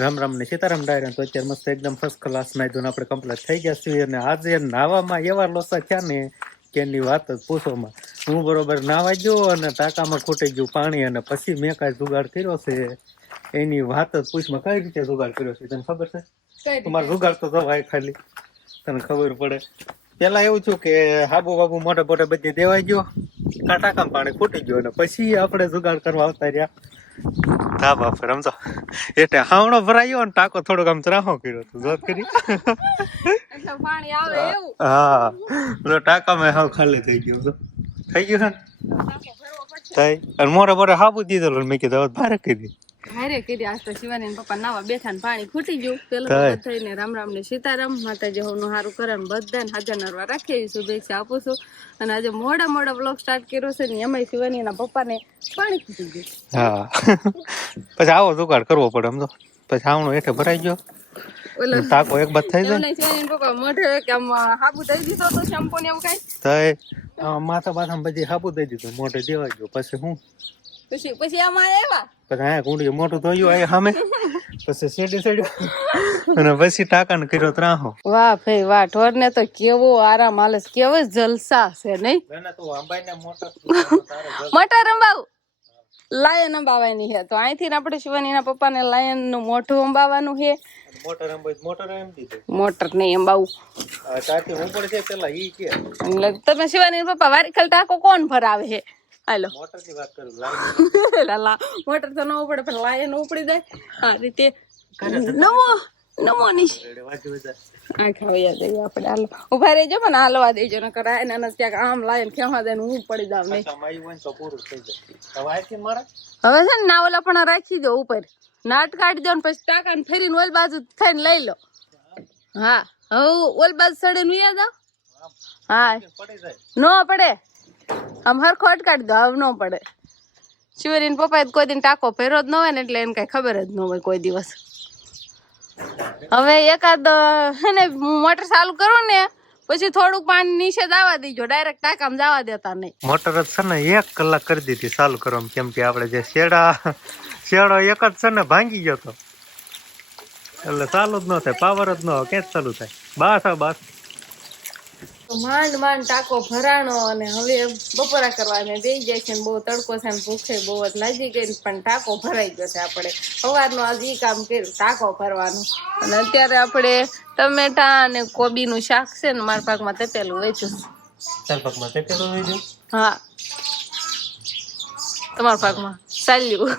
રામ રામ ને સીતારામ ડાયરા. તો અત્યારે મસ્ત એકદમ ફર્સ્ટ ક્લાસ નાઈ ધોઈને આપણે કમ્પ્લીટ થઈ ગયા છીએ અને આજે નાવામાં એવા લોસા થયા ને કે એની વાત જ પૂછોમાં. હું બરોબર નાવા ગયો અને ટાંકામાં ખૂટી ગયું પાણી અને પછી મેં કાંઈ જુગાડ કર્યો છે એની વાત જ પૂછમાં. કઈ રીતે જુગાડ કર્યો છે તને ખબર છે? તમારે જુગાડ તો જવાય ખાલી તને ખબર પડે. પેલા એવું થયું કે હાબુ બાબુ મોટે મોટે બધી દેવાઈ ગયો, ટાંકામાં પાણી ખૂટી ગયો અને પછી આપણે જુગાડ કરવા આવતા રહ્યા ધાબા પર. સમજો એટલે હાવણો ભરાયો ને ટાંકો થોડોક આમ ત્રાહો કર્યો હતો જોત કરી. એટલે પાણી આવે એવું. હા તો ટાંકામાં હાવ ખાલી થઈ ગયું હતું. થઈ ગયું છે ને થઈ અને મોરે મોરે હાબુ દીધો મેં કીધું હવે ભારે કરી હારે કીધી આજ તો શિવાની ને પપ્પા નાવા બેઠા ને પાણી ખૂટી ગયું. પેલા થઈને રામ રામ ને સીતારામ માતાજી હોનું સારું કરે ને બધાને હાજર નરવા રાખે એવી શુભેચ્છા આપું છું. અને આજે મોડા મોડા બ્લોગ સ્ટાર્ટ કર્યો છે ને એમાં શિવાની ના પપ્પા ને પાણી ખૂટી ગયું. હા પછી આવો જુગાડ કરવો પડે સમજો. પછી આવણો હેઠે ભરાઈ ગયો ટાંકો એક બાદ થઈ જાય. શિવાની પપ્પા મોઢે કે આમ હાબુ દઈ દીધો તો શેમ્પુ ને એવું કઈ થઈ માથા બાથા બધી હાબુ દઈ દીધું મોઢે દેવાઈ ગયો. પછી હું પછી આમાં આવ્યા પછી અહીંયા કુંડી મોટું ધોયું અહીંયા સામે પછી સેડી સેડ્યું અને પછી ટાંકાને કર્યો ત્રાહો. વાહ ભાઈ વાહ, ઢોર ને તો કેવો આરામ હાલે, કેવો જલસા છે નહીં? મોટા રંબાવું લાયન અંબાવાની છે તો અહીંથી આપણે શિવાની ના પપ્પા ને લાયન નું મોઢું અંબાવાનું છે. મોટર નહીં અંબાવું. તમે શિવાની પપ્પા વારી ખાલી ટાંકો કોણ ભરાવે છે? હાલો મોટર તો ન ઉપડે પણ લાયન ઉપડી જાય આ રીતે. નવો નવો આ ખાવા દઈએ આપણે. હાલો ઉભા રહેજો પણ હાલવા દેજો ન કરાય ને ક્યાંક આમ લાયન ખેવા દે હું પડી જાવ નહીં. હવે છે ને ના ઓલા પણ રાખી દો ઉપર, નાટ કાઢી દો ને પછી ટાંકા ને ફેરીને ઓલ બાજુ થઈને લઈ લો. હા હવે ઓલ બાજુ સડે નું યાદ આવ. હા ન પડે આમ હરખો અટકાડી દો હવે ન પડે. શિવરીન પપ્પા કોઈ દિન ટાંકો ભેરો જ ન હોય ને એટલે એને કઈ ખબર જ ન હોય કોઈ દિવસ. હવે એકાદ હે ને મોટર ચાલુ કરો ને પછી થોડુંક પાણી નીચે દાવા દેજો, ડાયરેક્ટ ટાંકામાં જવા દેતા નહીં. મોટર જ છે ને 1 કલાક કરી દીધી ચાલુ કરવામાં, કેમ કે આપણે જે શેડો એક જ છે ને ભાંગી ગયો હતો એટલે ચાલુ જ ન થાય, પાવર જ ન હોય, ક્યાં ચાલુ થાય? બસ માંડ માંડ ટાંકો ભરાણો અને હવે બપોરા કરવાને દઈ જાય છે. બહુ તડકો છે ને ભૂખે બહુ જ લાગી ગઈ પણ ટાંકો ભરાઈ ગયો છે. આપણે સવારનું આજે ઈ કામ કર્યું, ટાંકો ભરવાનું. અને અત્યારે આપણે ટમેટા અને કોબી નું શાક છે ને મારા પાકમાં તપેલું વેચ્યું. હા તમારા ભાગમાં ચાલ્યું.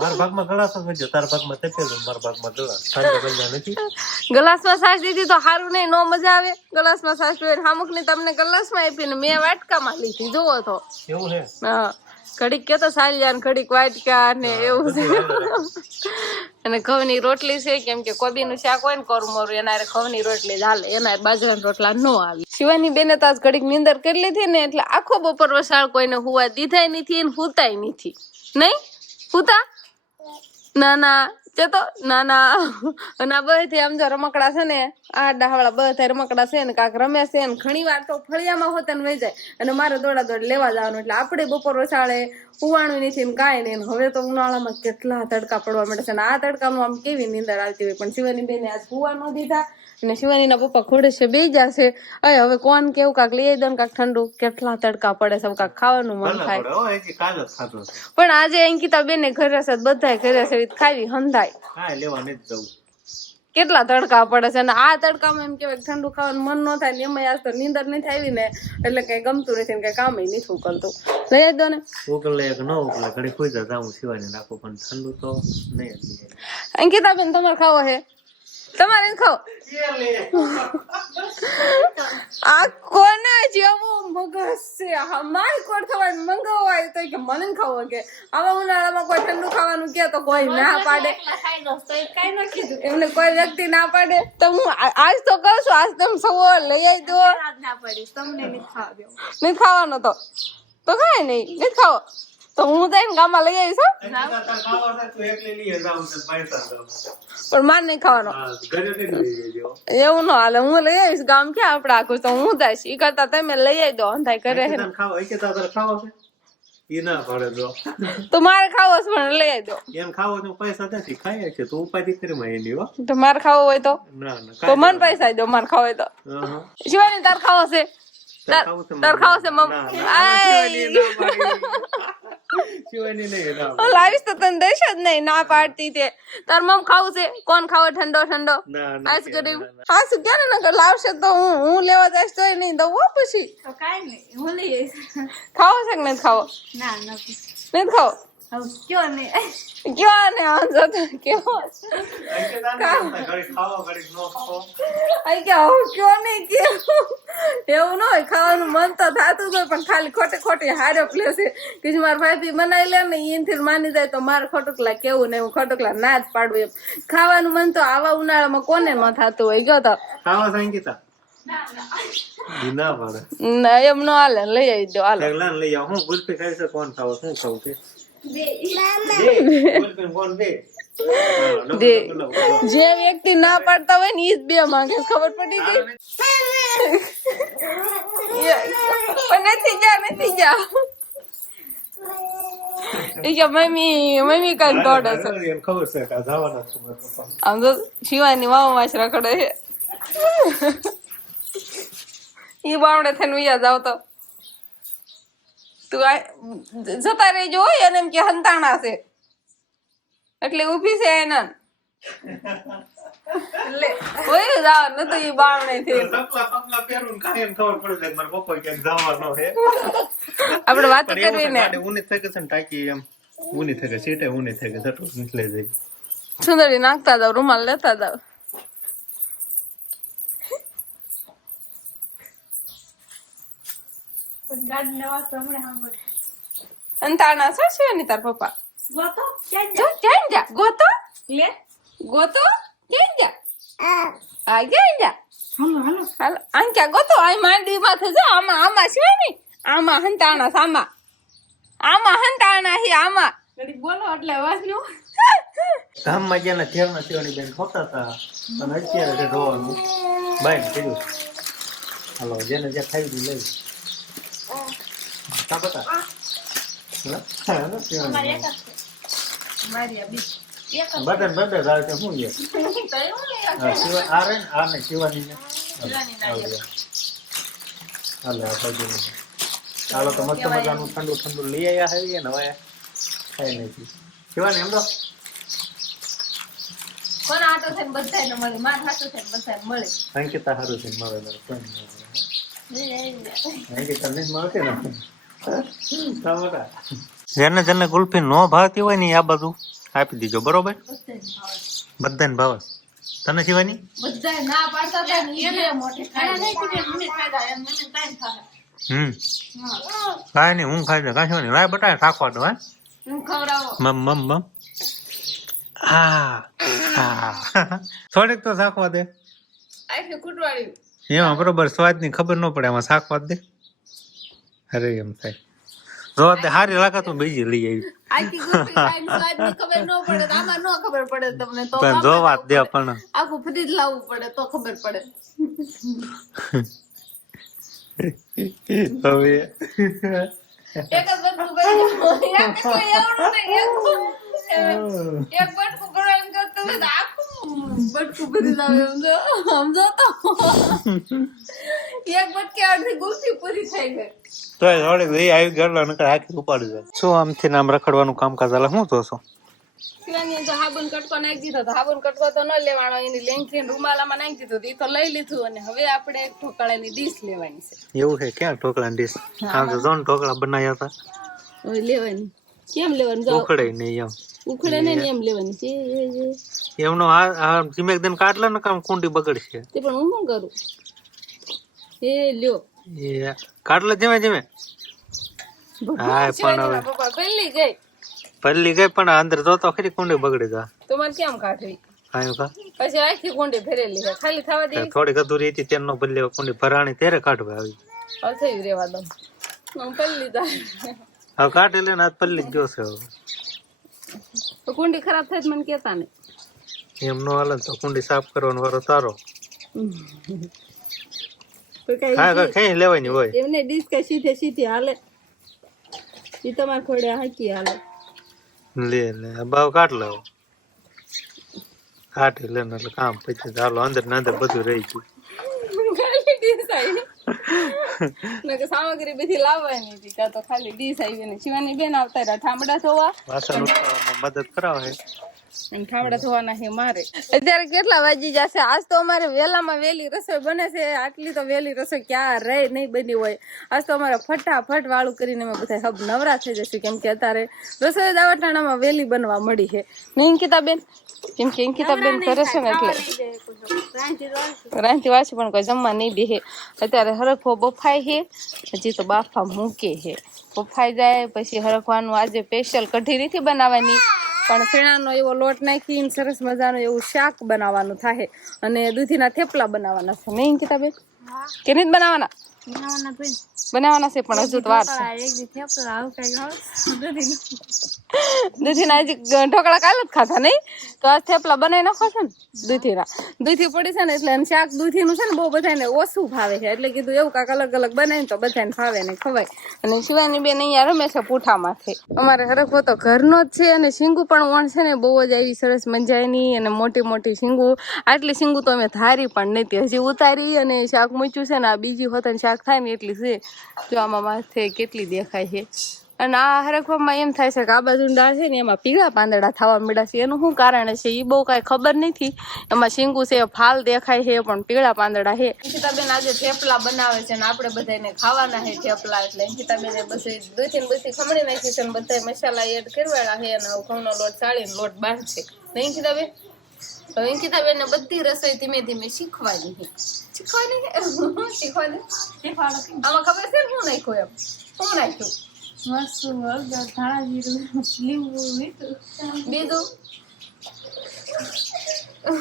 મારા ભાગમાં ગળાસ જ વેચ્યો, તારા ભાગમાં તપેલું, મારા ભાગમાં ગળાસ. તારા ભાગમાં નથી. ગ્લાસમાં છાશ દીધી તો સારું નહીં, નો મજા આવે. ગ્લાસમાં છાશ પીવે અમુક ની તમને ગ્લાસમાં આપી ને મેં વાટકામાં લીધી. જોવો તો એવું છે. હા ઘડીક કેતો સાલિયા ને ઘડીક વાટકા ને એવું છે. અને ઘઉંની રોટલી છે, કેમ કે કોબી નું શાક હોય ને કોરમોરું એના ઘઉંની રોટલી જ હાલે, એના બાજરાના રોટલા નો આવે. શિવાની બેને તો આજ ઘડીક નીંદર કરી લીધી ને એટલે આખો બપોર વસાળ કોઈને હુવા દીધાય નથી ને હુતાય નથી. નહીં હુતા ના ના ચતો ના ના. અને આ બધે આમ જો રમકડા છે ને આ ડાહવાળા બધા રમકડા છે ને કાંક રમે છે ને ઘણી વાર તો ફળિયામાં હોતા ને વહી જાય અને મારે દોડા દોડ લેવા જવાનું. એટલે આપણે બપોર વસાળે હુવાનું નથી ને કાંઈ નહીં. હવે તો ઉનાળામાં કેટલા તડકા પડવા મળે છે ને આ તડકામાં આમ કેવી નીંદર આવતી હોય. પણ શિવાની બેને આજ હુવા ન દીધા અને શિવાની ના પપ્પા ખોડે છે બે જશે. હવે કોણ કેવું કાંક લઈ દો ને કાંક ઠંડુ, કેટલા તડકા પડે છે, કાંક ખાવાનું મન થાય. પણ આજે અંકિતા બેને ઘરે છે, બધા ઘરે છે, ખાવી હંધાય કેટલા તડકા પડે છે. અને આ તડકામાં એમ કેવાય ઠંડુ ખાવાનું મન ન થાય ને એમાં આજ તો નીંદર નથી આવી ને એટલે કઈ ગમતું નથી ને કઈ કામ નથી ઉકલતું. લઈ દો ને ઉકલે કે ન ઉકલે ઘડી ખોઈ જાઉં શિવાની નાખો પણ ઠંડુ તો નહીં. અંકિતા બેન તમારે ખાવો હે? તમારે ખાઓ. આ કોને જેવું મગજ છે? મારી કોર થવાનું મંગાવાય તો કે મને ખાવો કે આવા ઉનાળામાં કોઈ ઠંડુ ખાવાનું કે તો કોઈ ના પાડે. એમને કોઈ વ્યક્તિ ના પાડે તો હું આજ તો કહું છું, આજ તમે સવો લઈ આવી દો. નહીં ખાવાનો તો કાંઈ નહીં, નહીં ખાવો તો હું જઈને ગામમાં લઈ આવીશ. પણ માર નહીં ખાવાનો એવું ન હાલે. હું લઈ આવીશ ગામ ક્યાં આપડે આખું તો હું જઈશ. ઈ કરતા તમે લઈ આવી દો અંધાઈ કરે. ઈ ના પડે જો તો મારે ખાવો છે પણ લઈ આવજો. એમ ખાવો તો પૈસા નથી ખાય છે તો ઉપાધિ કરી માં એની હો તો મારે ખાવો હોય તો ના ના તો મને પૈસા દો, મારે ખાવો હોય તો. શિવાની તાર ખાવો છે? તાર ખાવો છે મમ? શિવાની નહીં ના લાવીશ તો તને દઈશ જ નહીં, ના પાડતી તે. તાર મમ ખાવું છે? કોણ ખાવો ઠંડો ઠંડો ના આઈસ્ક્રીમ? હા શું ક્યાં ને નકર લાવશે તો હું લેવા જઈશ તોય નહીં દઉં હો પછી. તો કાંઈ નહીં, હું લઈ આવીશ. ખાવો છે કે નથી ખાવો? ના નથી. નથી ખાવો? હવે કયો નહીં. ક્યાં ને આ જતો કેવો ખાવા ઘડી નો ખાવો આઈ કે હું ક્યો નહીં કેવું એવું ન હોય. ખાવાનું મન તો થતું હોય પણ ખાલી ખોટી ખોટી હારે પ્લેસે કે જે મારા ભાઈ બનાવી લે ને એનથી માની જાય તો મારે ખોટુકલા કેવું ને હું ખોટુકલા ના જ પાડવું એમ. ખાવાનું મન તો આવા ઉનાળામાં કોને ન થતું હોય. ગયો તો ખાવા સંગીતા ના પડે ના એમ ન હાલે, લઈ આવી દો હાલો. લાન લઈ આવ હું ગુલ્ફી ખાઈ છે કોણ ખાવ શું ખાવું છે ગુલ્ફી કોણ દે દે જે વ્યક્તિ ના પાડતા હોય ને ઈ જ બે માંગે છે, ખબર પડી ગઈ? પણ નથી જા એ કે મમ્મી કઈ દોડે છે. એમ ખબર છે કે જવાના છું આમ તો શિવાની મામા માસ રખડે છે. ઈ બાવડે થઈને વિયા જાવ તો તું જતા રહેજો હોય અને એમ કે હંતાણા છે એટલે ઉભી છે એના હોય જાવ ન તો ઈ બાવડે થી પગલા પહેરું ખાય એમ ખબર પડે છે મારા પપ્પા ક્યાંક જવાનો છે આપણે વાત કરવી ને ઊની થઈ ગઈ છે ને ટાંકી એમ ઊની થઈ ગઈ સીટે ઊની થઈ ગઈ જટું નીકળી જાય સુંદરી નાખતા જાવ, રૂમાલ લેતા જાવ. પણ ગાડીને અવાજ તો હમણાં સાંભળે. અંતાણા છે શિવાની તાર પપ્પા? ગોતો ક્યાં જો ક્યાં જા ગોતો લે ગોતો ક્યાં જા આ ક્યાં જા હાલો હાલો હાલો આમ ક્યાં ગોતો આ માંડી માથે જો આમાં શિવાની આમાં હંતાણા છે, આમાં હંતાણા હી આમાં ઘડીક બોલો એટલે અવાજ નો. ગામમાં જ્યાં થેરના થેવાની બેન ખોટા હતા અને અત્યારે છે જોવાનું બાઈ ને કીધું હાલો જેને જ્યાં ખાઈ દીધું લઈ કા બતા અમારે એક જ છે. મારી આ બીજી એક જ બટન બટન આવે છે શું છે આ રે આ ને શિવાની ને હાલો આ બાજુ હાલો તો મસ્ત મજાનું ઠંડુ ઠંડુ લઈ આવ્યા છે ને હવે ખાઈ નથી શિવાની એમ તો કોણ આટો થઈને બધાને મળે, માર હાટો થઈને બધાને મળે. અંકિતા હારું છે મારે અંકિતા ને મળશે ને જેને જેને ગુલ્ફી નો ભાવતી હોય ને આ બધું આપી દીજો બરોબર, બધાને ભાવે. તને શિવાની બધાય ના પાડતા હતા ને ઈ બે મોટી ખાના ખાઈ નહીં પીધે મને ખાધા એમ મને ટાઈમ થાય. કાંઈ નહીં હું ખાઈ દે કાંઈ નહીં લાય બટાય થાકવા દો હે હું ખવડાવો. મમ મમ મમ હા થોડીક તો શાકવા દે આખી કુટવાળી એમાં બરોબર સ્વાદની ખબર ન પડે એમાં શાકવા દે. અરે એમ થાય જો તે હારી લાગે તો બીજી લઈ આવી આખી ગુફી ખાઈને સ્વાદની ખબર ન પડે તો આમાં ન ખબર પડે તમને તો પણ જોવા જ દે પણ આખું ફ્રીજ લાવવું પડે તો ખબર પડે. હવે એક જ બટકું ભરી જાઓ. એક કોઈ એવડું નહીં, એક બટકું ભરવાનું કરતું હોય તો આખું બટકું ભરી જાવ એમ જો સમજો તો એક બટકે અડધી ગુફી પૂરી થઈ ગઈ. તો થોડીક લઈ આવી ગયેલો નકર આખી ઉપાડી જાય. શું આમથી નામ રખડવાનું કામકાજ હાલે શું જોશો? શિવાની તો હાબુન કટકો નાખી દીધો તો હાબુન કટકો તો ન લેવાનો, એની લેંગથી રૂમાલામાં નાખી દીધું એ તો લઈ લીધું અને હવે આપણે એક ઢોકળાની ડીશ લેવાની છે. એવું છે ક્યાં ઢોકળા ડીશ? આમ તો જોન ઢોકળા બનાવ્યા હતા હવે લેવાની કેમ લેવાની? જો ઉખડે નહીં એમ ઉખડે ને એમ લેવાની છે એમનો આ ધીમે દિન કાઢલે ને કામ કુંડી બગડશે તે પણ હું શું કરું એ લ્યો એ કાઢલે ધીમે ધીમે હા પણ હવે પપ્પા પહેલી ગઈ પલ્લી ગઈ પણ અંદર જોતો ખરી કુંડી બગડી જા તો મને કેમ કાઢવી? આયો કા પછી આખી કુંડી ફેરેલી છે ખાલી થવા દે. થોડીક અધૂરી હતી તેનો બદલે કુંડી ભરાણી ત્યારે કાઢવા આવી અથઈ રેવા દઉં હું પહેલી જા હવે કાઢી લે ને આ પલ્લી જ ગયો છે હવે તો કુંડી ખરાબ થાય તો મને કેતા ને એમ નો હાલે તો કુંડી સાફ કરવાનો વારો તારો તો કઈ હા કઈ લેવાની હોય એમને ડીશ કઈ સીધે સીધી હાલે ઈ તમાર ખોડે હાકી હાલો લે બાવ કાઢ લો કાઢી લે એટલે કામ પછી ચાલો અંદર ને અંદર બધું રહી ગયું ખાલી ડીશ આવી નકે સામગ્રી બધી લાવવાની હતી કાં તો ખાલી ડીશ આવી ને શિવાની બેન આવતા રહ્યા ઠામડા ધોવા વાસણ ઉઠાવવામાં મદદ કરાવે અને ઠામડા ધોવાના છે મારે અત્યારે કેટલા વાગી જશે આજ તો અમારે વેલામાં વેલી રસોઈ બને છે આટલી તો વેલી રસોઈ ક્યાં રહે નહીં બની હોય આજ તો અમારે ફટાફટ વાળું કરીને અમે બધા હબ નવરા થઈ જશું કેમ કે અત્યારે રસોઈ દાવટાણામાં વેલી બનવા મળી છે નહીં અંકિતાબેન કેમ કે અંકિતાબેન કરે છે ને એટલે રાંધી વાંચી પણ કોઈ જમવા નહીં બેહે અત્યારે હરખો બફાય છે હજી તો બાફા મૂકે છે બફાઈ જાય પછી હરખવાનું આજે સ્પેશિયલ કઢી નથી બનાવવાની પણ શેણાનો એવો લોટ નાખીને સરસ મજાનું એવું શાક બનાવવાનું થાય અને દૂધીના થેપલા બનાવવાના છે નહીં અંકિતાબેન કે નહીં બનાવવાના બનાવવાના છે પણ હજુ તો વાર છે દૂધીના હજી ઢોકળા કાલે જ ખાધા નહીં તો આ થેપલા બનાવી નાખો છે ને દૂધી પડી છે ને એટલે શાક દૂધીનું છે ને બહુ બધાને ઓછું ભાવે છે એટલે કીધું એવું કાંક અલગ અલગ બનાવીને તો બધાને ભાવે ને ખવાય અને શિવાની બેન અહીંયા રમે છે પૂઠામાંથી અમારે હરખો તો ઘરનો જ છે અને શીંગું પણ વણ છે ને બહુ જ આવી સરસ મજાની અને મોટી મોટી શીંગું આટલી શીંગું તો અમે ધારી પણ નથી હજી ઉતારી અને શાક મૂક્યું છે ને આ બીજી હોત શાક થાય ને એટલી છે જો આમાં માથે કેટલી દેખાય છે અને આ હરખવામાં એમ થાય છે કે આ બાજુ દાળ છે ને એમાં પીળા પાંદડા થવા મળ્યા છે એનું શું કારણ છે એ બહુ કાંઈ ખબર નથી એમાં શીંગું છે ફાલ દેખાય છે પણ પીળા પાંદડા છે અંકિતાબેન આજે થેપલા બનાવે છે ને આપણે બધાને ખાવાના છે થેપલા એટલે અંકિતાબેને બધી દૂધી બધી ખમણી નાખી છે ને બધા મસાલા એડ કરવાના છે અને ઘઉંનો લોટ ચાળીને લોટ બાંધશે નહીં અંકિતાબેન તો અંકિતાબેન ને બધી રસોઈ ધીમે ધીમે શીખવાની છે શીખવાની આમાં ખબર છે શું નાખ્યું એમ શું નાખ્યું મરચું હળદર ધાણા જીરું લીંબુ મીઠું બીજું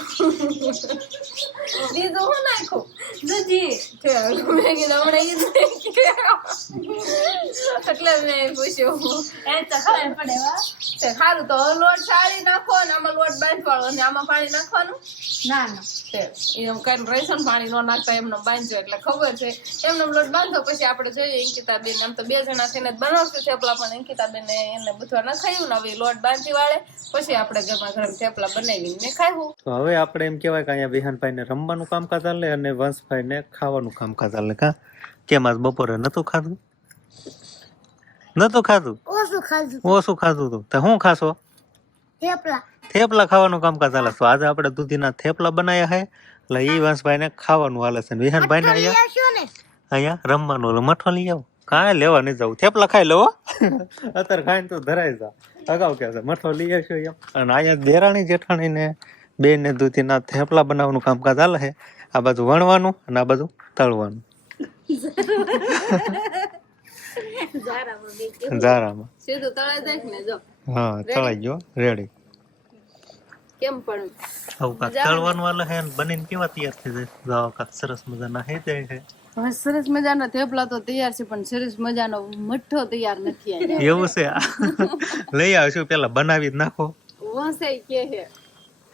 શું નાખ્યું દૂધી મેં કીધું એટલે મેં પૂછ્યું એ તો ખબર પડે વા સારું તો લોટ સાળી નાખો ને આમાં લોટ બાંધવાળો અને આમાં પાણી નાખવાનું ના ના એમ કઈ રહેશે પાણી ન નાખતા એમને બાંધજો એટલે ખબર છે એમને લોટ બાંધો પછી આપણે જોઈએ અંકિતાબેન આમ તો 2 જણા થઈને જ બનાવશું થેપલા પણ અંકિતાબેન એને બધું ન ખાયું ને હવે લોટ બાંધી વાળે પછી આપણે ગરમા ગરમ થેપલા બનાવીને ખાવું તો હવે આપણે એમ કહેવાય કે અહીંયા વિહાનભાઈ ને રમવાનું કામકાજ ચાલે અને વંશભાઈ ને ખાવાનું કામકાજ ચાલે કા કેમ આજ બપોરે નતું ખાધું ઓછું ખાધું તું તો શું ખાશો થેપલા ખાવાનું કામકાજ ચાલે તો આજે આપણે દૂધીના થેપલા બનાવ્યા છે એટલે ઈ વંશભાઈ ને ખાવાનું હાલે છે વિહાનભાઈ ને અહીંયા રમવાનું ઓલો મઠો લઈ આવો કાંઈ લેવા નહીં જવું થેપલા ખાઈ લેવો અત્યારે ખાઈને તો ધરાઈ જા અગાઉ કે છે મઠો લઈ આવશો એમ અને અહીંયા દેરાણી જેઠાણી ને બે ને દૂધીના થેપલા બનાવવાનું કામકાજ ચાલે છે આ બાજુ વણવાનું અને આ બાજુ તળવાનું જારામાં સીધું તળાઈ જાય ને જો હા તળાઈ ગયો રેડી કેમ પણ આવું કાંક તળવાનું વાલે છે ને બનીને કેવા તૈયાર થઈ જાય જાવ કાંક સરસ મજાના હે જાય છે હવે સરસ મજાના થેપલા તો તૈયાર છે પણ સરસ મજાનો મઠ્ઠો તૈયાર નથી અહીંયા એવું છે લઈ આવશું પેલા બનાવી જ નાખો વસાઈ કે છે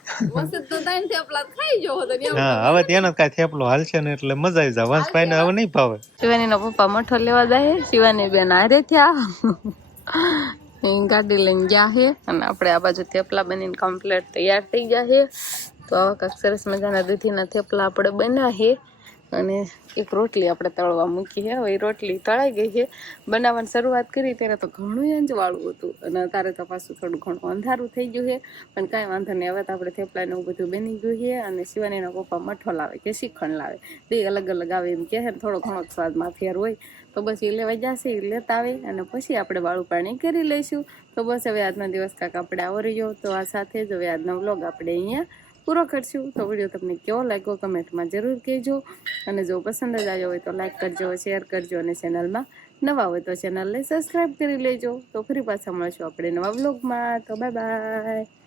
વસત તો તાન થેપલા ખાઈ જો તો હા હવે તેનો કાંઈ થેપલો હાલશે ને એટલે મજા આવી જાય વંશભાઈ ને હવે નહીં ભાવે શિવાનીનો પપ્પા મઠો લેવા જાય શિવાની બેન હારે થયા ગાડી લઈને ગયા છે અને આપણે આ બાજુ થેપલા બનીને કમ્પ્લીટ તૈયાર થઈ ગયા છે તો આવા કાંઈક સરસ મજાના દૂધીના થેપલા આપણે બન્યા છે અને એક રોટલી આપણે તળવા મૂકી છે હવે એ રોટલી તળાઈ ગઈ છે બનાવવાની શરૂઆત કરી ત્યારે તો ઘણું અંજવાળું હતું અને અત્યારે તો પાછું થોડું ઘણું અંધારું થઈ ગયું છે પણ કાંઈ વાંધો નહીં હવે તો આપણે થેપલાને એવું બધું બની ગયું છે અને શિવાનીના પપ્પા મઠો લાવે કે શ્રીખંડ લાવે બે અલગ અલગ આવે એમ કહે ને થોડો ઘણો સ્વાદમાં ફેર હોય તો બસ એ લેવા જશે એ લેતા આવે અને પછી આપણે વાળું પાણી કરી લઈશું તો બસ હવે આજનો દિવસ કાંક આપણે આવો રહ્યો તો આ સાથે જ હવે આજનો વ્લોગ આપણે અહીંયા પૂરો કરશું તો વિડીયો તમને કેવો લાગ્યો કમેન્ટમાં જરૂર કહેજો અને જો પસંદ જ આવ્યો હોય તો લાઈક કરજો શેર કરજો અને ચેનલમાં નવા હોય તો ચેનલને સબસ્ક્રાઈબ કરી લેજો તો ફરી પાછા મળશું આપણે નવા વ્લોગમાં તો બાય બાય